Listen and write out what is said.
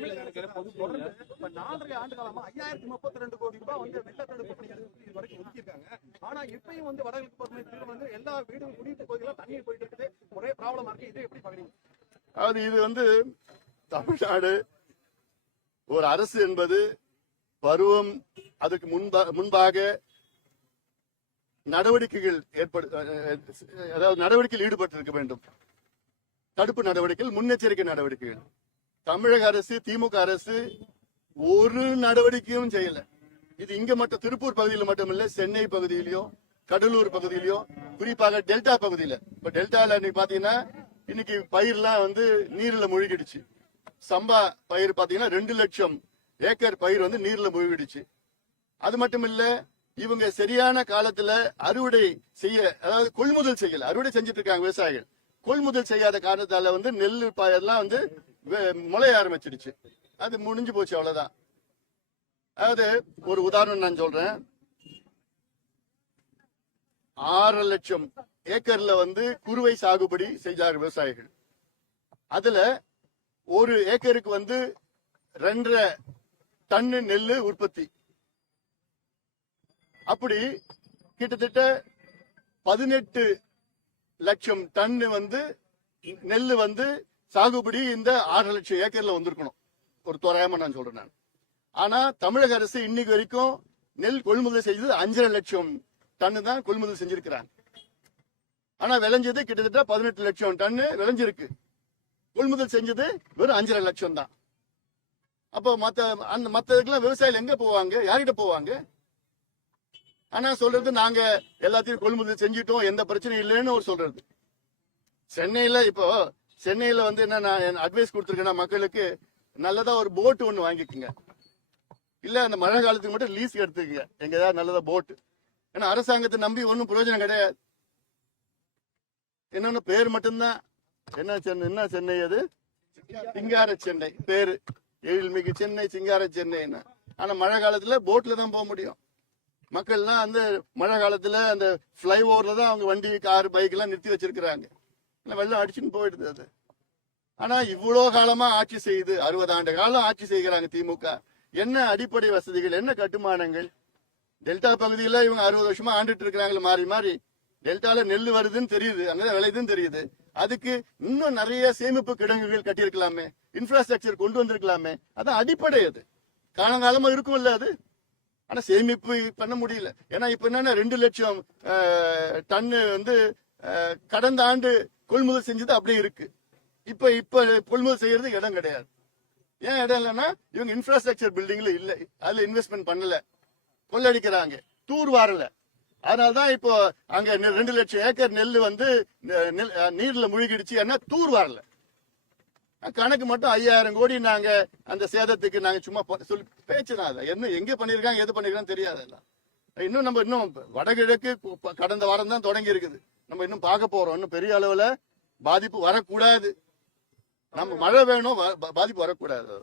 தொடர்ந்து இப்ப நாலரை ஆண்டு காலமா ஐயாயிரத்தி முப்பத்தி ரெண்டு கோடி ரூபாய் வந்து வெள்ள தடுப்பு பணிகளுக்கு இது வரைக்கும் ஒதுக்கியிருக்காங்க. ஆனா இப்பயும் வந்து வடகிழக்கு பருவத்தில் வந்து எல்லா வீடும் குடியிருப்பு பகுதிகளும் தண்ணீர் போயிட்டு இருக்குது. ஒரே ப்ராப்ளமா இருக்கு. இது எப்படி பாக்குறீங்க அதாவது இது வந்து தமிழ்நாடு ஒரு அரசு என்பது பருவம் அதுக்கு முன்பா முன்பாக நடவடிக்கைகள் ஏற்படு அதாவது நடவடிக்கையில் ஈடுபட்டிருக்க வேண்டும். தடுப்பு நடவடிக்கைகள் முன்னெச்சரிக்கை நடவடிக்கைகள். தமிழக அரசு திமுக அரசு ஒரு நடவடிக்கையும் செய்யல. இது இங்க மட்டும் திருப்பூர் பகுதியில் மட்டுமில்ல சென்னை பகுதியிலயும் கடலூர் பகுதியிலயும் குறிப்பாக டெல்டா பகுதியில. இப்ப டெல்டால இன்னைக்கு பாத்தீங்கன்னா இன்னைக்கு பயிர்லாம் வந்து நீர்ல மூழ்கிடுச்சு. சம்பா பயிர் பாத்தீங்கன்னா ரெண்டு லட்சம் ஏக்கர் பயிர் வந்து நீர்ல மூழ்கிடுச்சு. அது மட்டும் இல்ல இவங்க சரியான காலத்துல அறுவடை செய்ய அதாவது கொள்முதல் செய்யல. அறுவடை செஞ்சிட்டு இருக்காங்க விவசாயிகள். கொள்முதல் செய்யாத காரணத்தால வந்து நெல் பயிரெல்லாம் வந்து முளைய ஆரம்பிச்சிடுச்சு. அது முடிஞ்சு போச்சு அவ்வளவுதான். அதாவது ஒரு உதாரணம் நான் சொல்றேன். ஆறு லட்சம் ஏக்கர்ல வந்து குறுவை சாகுபடி செய்தார் விவசாயிகள். அதுல ஒரு ஏக்கருக்கு வந்து ரெண்டரை டன்னு நெல் உற்பத்தி. அப்படி கிட்டத்தட்ட பதினெட்டு லட்சம் டன்னு வந்து நெல் வந்து சாகுபடி இந்த ஆறு லட்சம் ஏக்கர்ல வந்திருக்கணும். ஒரு தோராயமா நான் சொல்றேன் நான். ஆனா தமிழக அரசு இன்னைக்கு வரைக்கும் நெல் கொள்முதல் செய்தது அஞ்சரை லட்சம் டன்னு தான் கொள்முதல் செஞ்சிருக்கிறாங்க. ஆனா விளைஞ்சது கிட்டத்தட்ட பதினெட்டு லட்சம் டன்னு விளைஞ்சிருக்கு. கொள்முதல் செஞ்சது வெறும் அஞ்சரை லட்சம் தான். அப்போ மத்த அந்த மத்ததுக்கெல்லாம் விவசாயிகள் எங்க போவாங்க? யார்கிட்ட போவாங்க? ஆனா சொல்றது நாங்க எல்லாத்தையும் கொள்முதல் செஞ்சிட்டோம் எந்த பிரச்சனையும் இல்லைன்னு ஒரு சொல்றது. சென்னையில இப்போ சென்னையில வந்து என்ன நான் அட்வைஸ் கொடுத்துருக்கேன்னா மக்களுக்கு நல்லதா ஒரு போட் ஒண்ணு வாங்கிக்கோங்க. இல்ல அந்த மழை காலத்துக்கு மட்டும் லீஸ் எடுத்துக்கங்க. எங்க ஏதாவது நல்லதா போட்டு ஏன்னா அரசாங்கத்தை நம்பி ஒன்றும் பிரயோஜனம் கிடையாது. என்னன்னு பேர் மட்டும்தான். என்ன சென்னை என்ன சென்னை அது? சிங்கார சென்னை. பேரு. எழில்மிகு சென்னை சிங்கார சென்னைன்னு. ஆனா மழை காலத்துல போட்ல தான் போக முடியும். மக்கள்லாம் அந்த மழை காலத்துல அந்த ஃப்ளைஓவர்ல தான் அவங்க வண்டி கார் பைக் எல்லாம் நிறுத்தி வச்சிருக்கிறாங்க. வெள்ளம் அடிச்சுன்னு போயிடுது அது. ஆனா இவ்வளோ காலமா ஆட்சி செய்யுது அறுபது ஆண்டு காலம் ஆட்சி செய்கிறாங்க திமுக. என்ன அடிப்படை வசதிகள் என்ன கட்டுமானங்கள்? டெல்டா பகுதியில இவங்க அறுபது வருஷமா ஆண்டுட்டு இருக்கிறாங்களே மாறி மாறி. டெல்டால நெல் வருதுன்னு தெரியுது அங்கதான் விளையுதுன்னு தெரியுது. அதுக்கு இன்னும் நிறைய சேமிப்பு கிடங்குகள் கட்டியிருக்கலாமே இன்ஃப்ராஸ்ட்ரக்சர் கொண்டு வந்திருக்கலாமே. அதான் அடிப்படை அது. காலங்காலமா இருக்கும்ல அது. ஆனா சேமிப்பு பண்ண முடியல. ஏன்னா இப்ப என்னன்னா ரெண்டு லட்சம் டன்னு வந்து கடந்த ஆண்டு கொள்முதல் செஞ்சது அப்படியே இருக்கு. இப்ப இப்ப கொள்முதல் செய்யறது இடம் கிடையாது. ஏன் இடம் இல்லைன்னா இவங்க இன்ஃப்ராஸ்ட்ரக்சர் பில்டிங்ல இல்லை. அதுல இன்வெஸ்ட்மெண்ட் பண்ணல. கொள்ளடிக்கிறாங்க. தூர் வாரல. அதனாலதான் இப்போ அங்க ரெண்டு லட்சம் ஏக்கர் நெல் வந்து நெ- நெல்- நீர்ல முழுகிடுச்சு. ஏன்னா தூர் வரல. கணக்கு மட்டும் ஐயாயிரம் கோடி நாங்க அந்த சேதத்துக்கு நாங்க சும்மா சொல்லி பேச்சுனா அதை. என்ன எங்க பண்ணிருக்காங்க எது பண்ணிருக்காங்க தெரியாது எல்லாம். இன்னும் நம்ம இன்னும் வடகிழக்கு கடந்த வாரம் தான் தொடங்கி இருக்குது. நம்ம இன்னும் பார்க்க போறோம். இன்னும் பெரிய அளவுல பாதிப்பு வரக்கூடாது. நம்ம மழை வேணும் பாதிப்பு வரக்கூடாது.